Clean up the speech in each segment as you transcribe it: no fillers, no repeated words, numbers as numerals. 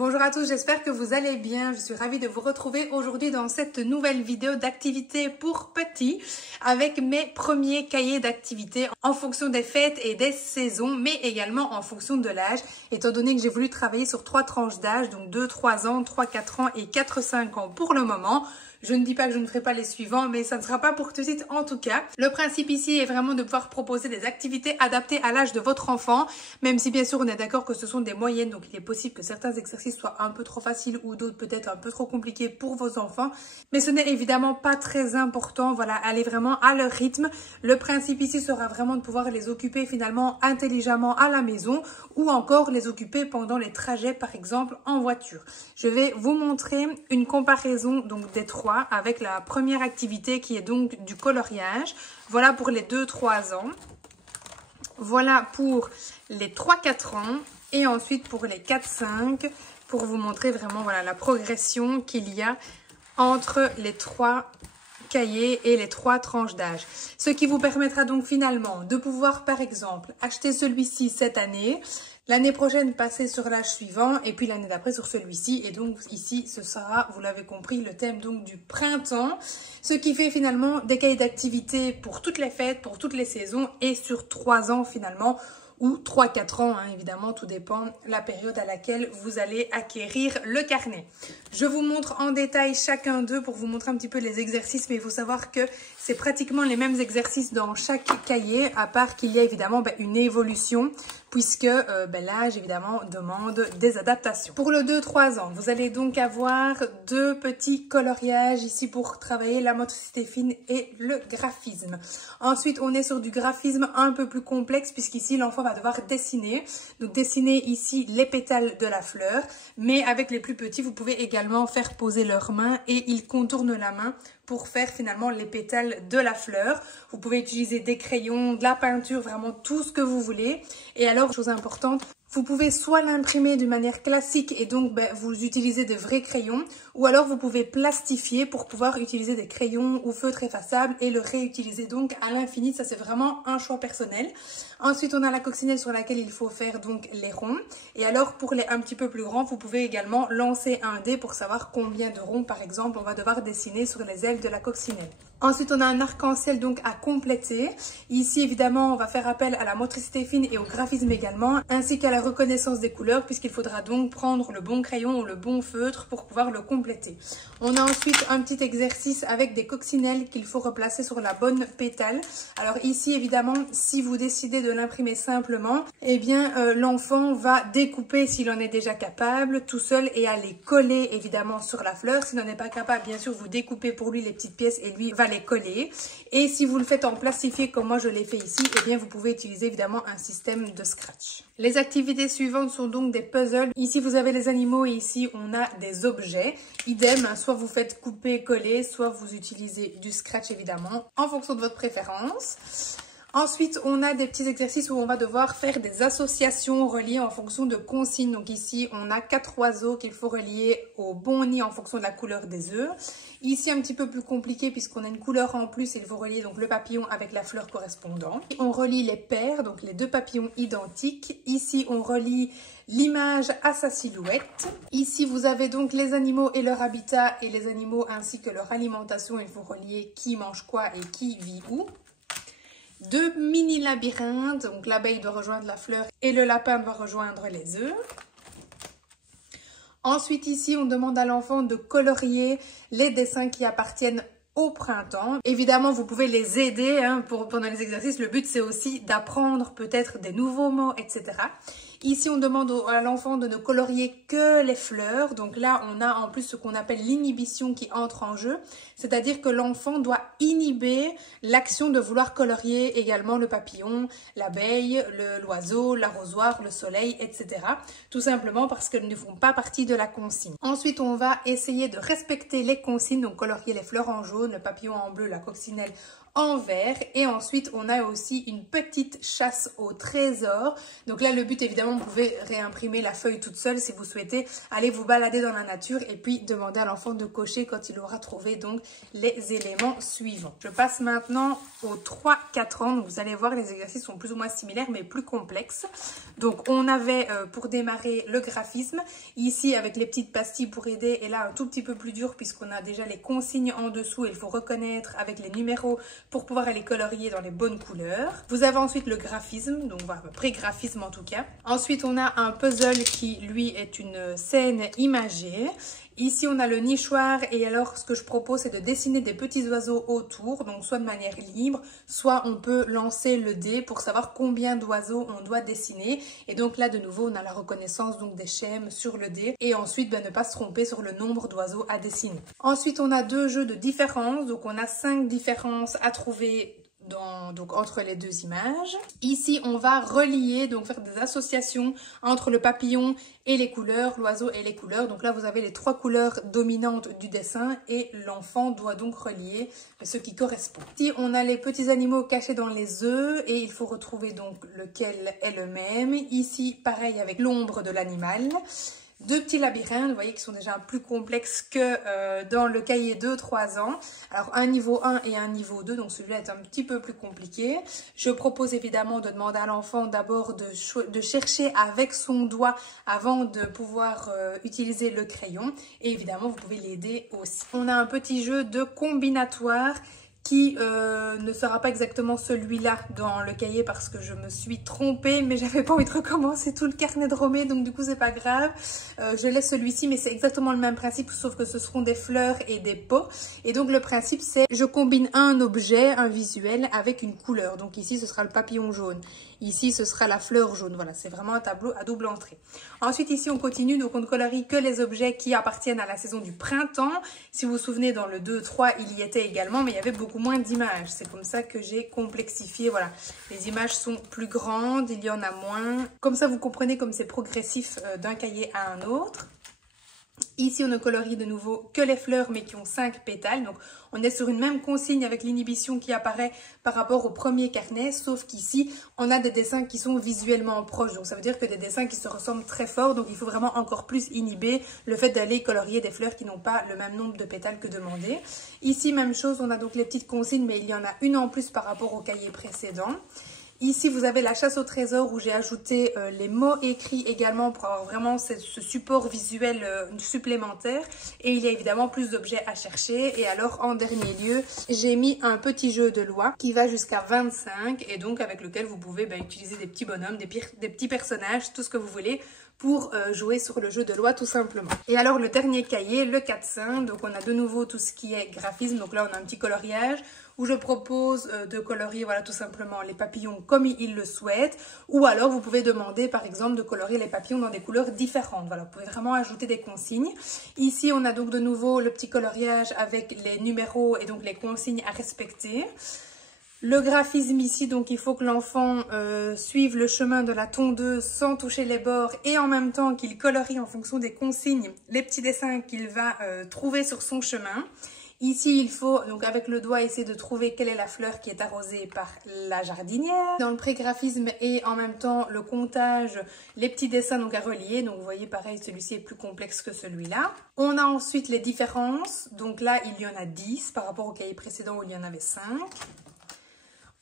Bonjour à tous, j'espère que vous allez bien. Je suis ravie de vous retrouver aujourd'hui dans cette nouvelle vidéo d'activités pour petits avec mes premiers cahiers d'activités en fonction des fêtes et des saisons, mais également en fonction de l'âge, étant donné que j'ai voulu travailler sur 3 tranches d'âge, donc 2, 3 ans, 3, 4 ans et 4, 5 ans pour le moment. Je ne dis pas que je ne ferai pas les suivants, mais ça ne sera pas pour tout de suite en tout cas. Le principe ici est vraiment de pouvoir proposer des activités adaptées à l'âge de votre enfant, même si bien sûr on est d'accord que ce sont des moyennes, donc il est possible que certains exercices soient un peu trop faciles ou d'autres peut-être un peu trop compliqués pour vos enfants. Mais ce n'est évidemment pas très important, voilà, allez vraiment à leur rythme. Le principe ici sera vraiment de pouvoir les occuper finalement intelligemment à la maison ou encore les occuper pendant les trajets par exemple en voiture. Je vais vous montrer une comparaison donc des trois avec la première activité qui est donc du coloriage. Voilà pour les 2-3 ans. Voilà pour les 3-4 ans. Et ensuite pour les 4-5 pour vous montrer vraiment voilà, la progression qu'il y a entre les 3 cahiers et les 3 tranches d'âge. Ce qui vous permettra donc finalement de pouvoir par exemple acheter celui-ci cette année, l'année prochaine passer sur l'âge suivant et puis l'année d'après sur celui-ci. Et donc ici ce sera, vous l'avez compris, le thème donc du printemps. Ce qui fait finalement des cahiers d'activité pour toutes les fêtes, pour toutes les saisons et sur 3 ans finalement. Ou 3-4 ans, hein, évidemment, tout dépend de la période à laquelle vous allez acquérir le carnet. Je vous montre en détail chacun d'eux pour vous montrer un petit peu les exercices, mais il faut savoir que c'est pratiquement les mêmes exercices dans chaque cahier, à part qu'il y a évidemment une évolution, puisque l'âge, évidemment, demande des adaptations. Pour le 2-3 ans, vous allez donc avoir 2 petits coloriages ici pour travailler la motricité fine et le graphisme. Ensuite, on est sur du graphisme un peu plus complexe, puisqu'ici, l'enfant va devoir dessiner. Donc, dessiner ici les pétales de la fleur, mais avec les plus petits, vous pouvez également faire poser leurs mains et ils contournent la main pour faire finalement les pétales de la fleur. Vous pouvez utiliser des crayons, de la peinture, vraiment tout ce que vous voulez. Et alors, chose importante, vous pouvez soit l'imprimer de manière classique et donc vous utilisez de vrais crayons, ou alors vous pouvez plastifier pour pouvoir utiliser des crayons ou feutres effaçables et le réutiliser donc à l'infini. Ça, c'est vraiment un choix personnel. Ensuite, on a la coccinelle sur laquelle il faut faire donc les ronds. Et alors, pour les un petit peu plus grands, vous pouvez également lancer un dé pour savoir combien de ronds, par exemple, on va devoir dessiner sur les ailes de la coccinelle. Ensuite, on a un arc-en-ciel donc à compléter. Ici, évidemment, on va faire appel à la motricité fine et au graphisme également, ainsi qu'à la reconnaissance des couleurs, puisqu'il faudra donc prendre le bon crayon ou le bon feutre pour pouvoir le compléter. On a ensuite un petit exercice avec des coccinelles qu'il faut replacer sur la bonne pétale. Alors ici, évidemment, si vous décidez de l'imprimer simplement, eh bien, l'enfant va découper s'il en est déjà capable tout seul et à les coller évidemment sur la fleur. S'il n'en est pas capable, bien sûr, vous découpez pour lui les petites pièces et lui va les coller. Et si vous le faites en plastifié comme moi je l'ai fait ici, eh bien vous pouvez utiliser évidemment un système de scratch. Les activités suivantes sont donc des puzzles. Ici vous avez les animaux et ici on a des objets. Idem, soit vous faites couper, coller, soit vous utilisez du scratch évidemment en fonction de votre préférence. Ensuite, on a des petits exercices où on va devoir faire des associations reliées en fonction de consignes. Donc ici, on a 4 oiseaux qu'il faut relier au bon nid en fonction de la couleur des œufs. Ici, un petit peu plus compliqué puisqu'on a une couleur en plus. Il faut relier donc le papillon avec la fleur correspondante. On relie les paires, donc les 2 papillons identiques. Ici, on relie l'image à sa silhouette. Ici, vous avez donc les animaux et leur habitat et les animaux ainsi que leur alimentation. Il faut relier qui mange quoi et qui vit où. 2 mini labyrinthes, donc l'abeille doit rejoindre la fleur et le lapin doit rejoindre les œufs. Ensuite ici, on demande à l'enfant de colorier les dessins qui appartiennent au printemps. Évidemment, vous pouvez les aider pendant les exercices. Le but, c'est aussi d'apprendre peut-être des nouveaux mots, etc. Ici, on demande à l'enfant de ne colorier que les fleurs. Donc là, on a en plus ce qu'on appelle l'inhibition qui entre en jeu. C'est-à-dire que l'enfant doit inhiber l'action de vouloir colorier également le papillon, l'abeille, l'oiseau, l'arrosoir, le soleil, etc. Tout simplement parce qu'elles ne font pas partie de la consigne. Ensuite, on va essayer de respecter les consignes. Donc colorier les fleurs en jaune, le papillon en bleu, la coccinelle en vert. Et ensuite, on a aussi une petite chasse au trésor. Donc là, le but, évidemment, vous pouvez réimprimer la feuille toute seule si vous souhaitez aller vous balader dans la nature et puis demander à l'enfant de cocher quand il aura trouvé donc les éléments suivants. Je passe maintenant aux 3-4 ans. Donc vous allez voir, les exercices sont plus ou moins similaires mais plus complexes. Donc on avait pour démarrer le graphisme, ici avec les petites pastilles pour aider, et là un tout petit peu plus dur puisqu'on a déjà les consignes en dessous et il faut reconnaître avec les numéros pour pouvoir aller colorier dans les bonnes couleurs. Vous avez ensuite le graphisme, donc voilà, pré-graphisme en tout cas. Ensuite on a un puzzle qui lui est une scène imagée. Ici, on a le nichoir et alors ce que je propose, c'est de dessiner des petits oiseaux autour, donc soit de manière libre, soit on peut lancer le dé pour savoir combien d'oiseaux on doit dessiner. Et donc là, de nouveau, on a la reconnaissance donc des schèmes sur le dé et ensuite ne pas se tromper sur le nombre d'oiseaux à dessiner. Ensuite, on a 2 jeux de différence, donc on a 5 différences à trouver donc entre les 2 images. Ici, on va relier, donc faire des associations entre le papillon et les couleurs, l'oiseau et les couleurs. Donc là, vous avez les 3 couleurs dominantes du dessin et l'enfant doit donc relier ce qui correspond. Ici, on a les petits animaux cachés dans les œufs et il faut retrouver donc lequel est le même. Ici, pareil avec l'ombre de l'animal. 2 petits labyrinthes, vous voyez, qui sont déjà plus complexes que dans le cahier 2-3 ans. Alors, un niveau 1 et un niveau 2, donc celui-là est un petit peu plus compliqué. Je propose évidemment de demander à l'enfant d'abord de chercher avec son doigt avant de pouvoir utiliser le crayon. Et évidemment, vous pouvez l'aider aussi. On a un petit jeu de combinatoire qui ne sera pas exactement celui-là dans le cahier parce que je me suis trompée, mais j'avais pas envie de recommencer tout le carnet de Romée, donc du coup c'est pas grave. Je laisse celui-ci, mais c'est exactement le même principe, sauf que ce seront des fleurs et des pots. Et donc le principe c'est, je combine un objet, un visuel, avec une couleur. Donc ici ce sera le papillon jaune, ici ce sera la fleur jaune. Voilà, c'est vraiment un tableau à double entrée. Ensuite ici on continue, donc on ne colorie que les objets qui appartiennent à la saison du printemps. Si vous vous souvenez, dans le 2-3 il y était également, mais il y avait beaucoup moins d'images. C'est comme ça que j'ai complexifié. Voilà, les images sont plus grandes, il y en a moins. Comme ça, vous comprenez comme c'est progressif d'un cahier à un autre. Ici, on ne colorie de nouveau que les fleurs, mais qui ont 5 pétales. Donc, on est sur une même consigne avec l'inhibition qui apparaît par rapport au premier carnet, sauf qu'ici, on a des dessins qui sont visuellement proches. Donc, ça veut dire que des dessins qui se ressemblent très fort. Donc, il faut vraiment encore plus inhiber le fait d'aller colorier des fleurs qui n'ont pas le même nombre de pétales que demandé. Ici, même chose, on a donc les petites consignes, mais il y en a une en plus par rapport au cahier précédent. Ici, vous avez la chasse au trésor où j'ai ajouté les mots écrits également pour avoir vraiment ce support visuel supplémentaire. Et il y a évidemment plus d'objets à chercher. Et alors, en dernier lieu, j'ai mis un petit jeu de loi qui va jusqu'à 25 et donc avec lequel vous pouvez utiliser des petits bonhommes, des petits personnages, tout ce que vous voulez pour jouer sur le jeu de loi tout simplement. Et alors le dernier cahier, le 4-5, donc on a de nouveau tout ce qui est graphisme, donc là on a un petit coloriage où je propose de colorier voilà tout simplement les papillons comme il le souhaite, ou alors vous pouvez demander par exemple de colorier les papillons dans des couleurs différentes. Voilà, vous pouvez vraiment ajouter des consignes. Ici on a donc de nouveau le petit coloriage avec les numéros et donc les consignes à respecter. Le graphisme ici, donc il faut que l'enfant suive le chemin de la tondeuse sans toucher les bords et en même temps qu'il colorie en fonction des consignes les petits dessins qu'il va trouver sur son chemin. Ici, il faut donc avec le doigt essayer de trouver quelle est la fleur qui est arrosée par la jardinière. Dans le pré-graphisme et en même temps le comptage, les petits dessins donc à relier. Donc vous voyez pareil, celui-ci est plus complexe que celui-là. On a ensuite les différences. Donc là, il y en a 10 par rapport au cahier précédent où il y en avait 5.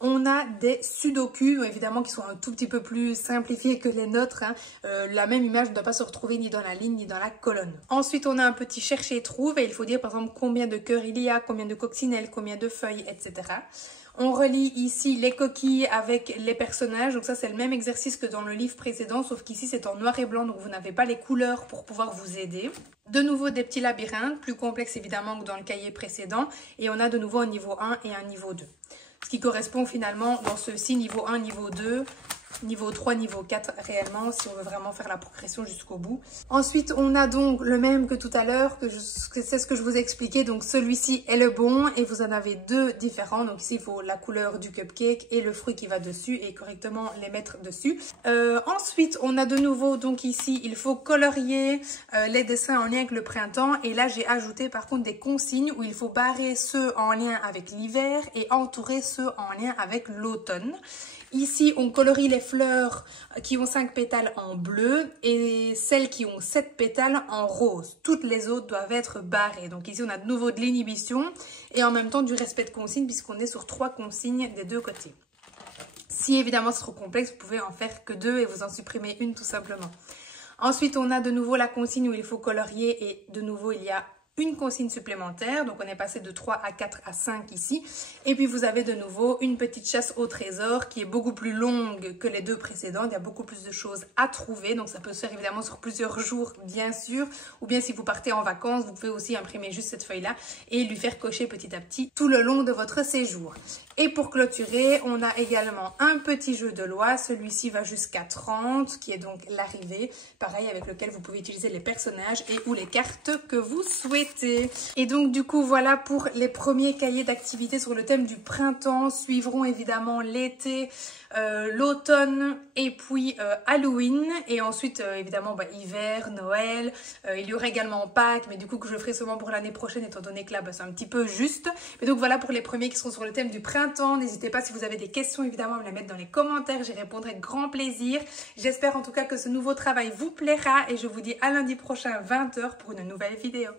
On a des sudoku, évidemment, qui sont un tout petit peu plus simplifiés que les nôtres. La même image ne doit pas se retrouver ni dans la ligne ni dans la colonne. Ensuite, on a un petit chercher et trouve et il faut dire par exemple combien de cœurs il y a, combien de coccinelles, combien de feuilles, etc. On relie ici les coquilles avec les personnages. Donc ça, c'est le même exercice que dans le livre précédent, sauf qu'ici, c'est en noir et blanc, donc vous n'avez pas les couleurs pour pouvoir vous aider. De nouveau, des petits labyrinthes, plus complexes évidemment que dans le cahier précédent. Et on a de nouveau un niveau 1 et un niveau 2. Ce qui correspond finalement dans ceux-ci, niveau 1, niveau 2, niveau 3, niveau 4 réellement, si on veut vraiment faire la progression jusqu'au bout. Ensuite, on a donc le même que tout à l'heure, que c'est ce que je vous ai expliqué. Donc celui-ci est le bon et vous en avez deux différents. Donc ici, il faut la couleur du cupcake et le fruit qui va dessus et correctement les mettre dessus. Ensuite, on a de nouveau, donc ici, il faut colorier les dessins en lien avec le printemps. Et là, j'ai ajouté par contre des consignes où il faut barrer ceux en lien avec l'hiver et entourer ceux en lien avec l'automne. Ici, on colorie les fleurs qui ont 5 pétales en bleu et celles qui ont 7 pétales en rose. Toutes les autres doivent être barrées. Donc ici, on a de nouveau de l'inhibition et en même temps du respect de consignes puisqu'on est sur 3 consignes des deux côtés. Si évidemment c'est trop complexe, vous pouvez en faire que 2 et vous en supprimer une tout simplement. Ensuite, on a de nouveau la consigne où il faut colorier et de nouveau, il y a une consigne supplémentaire, donc on est passé de 3 à 4 à 5 ici. Et puis vous avez de nouveau une petite chasse au trésor qui est beaucoup plus longue que les deux précédentes. Il y a beaucoup plus de choses à trouver, donc ça peut se faire évidemment sur plusieurs jours bien sûr. Ou bien si vous partez en vacances, vous pouvez aussi imprimer juste cette feuille-là et lui faire cocher petit à petit tout le long de votre séjour. Et pour clôturer, on a également un petit jeu de loi. Celui-ci va jusqu'à 30, qui est donc l'arrivée. Pareil, avec lequel vous pouvez utiliser les personnages et ou les cartes que vous souhaitez. Et donc, du coup, voilà pour les premiers cahiers d'activités sur le thème du printemps. Suivront évidemment l'été, l'automne et puis Halloween. Et ensuite, évidemment, hiver, Noël. Il y aura également Pâques, mais du coup, que je ferai sûrement pour l'année prochaine, étant donné que là, c'est un petit peu juste. Mais donc, voilà pour les premiers qui seront sur le thème du printemps. N'hésitez pas si vous avez des questions évidemment à me les mettre dans les commentaires, j'y répondrai avec grand plaisir. J'espère en tout cas que ce nouveau travail vous plaira et je vous dis à lundi prochain 20 h pour une nouvelle vidéo.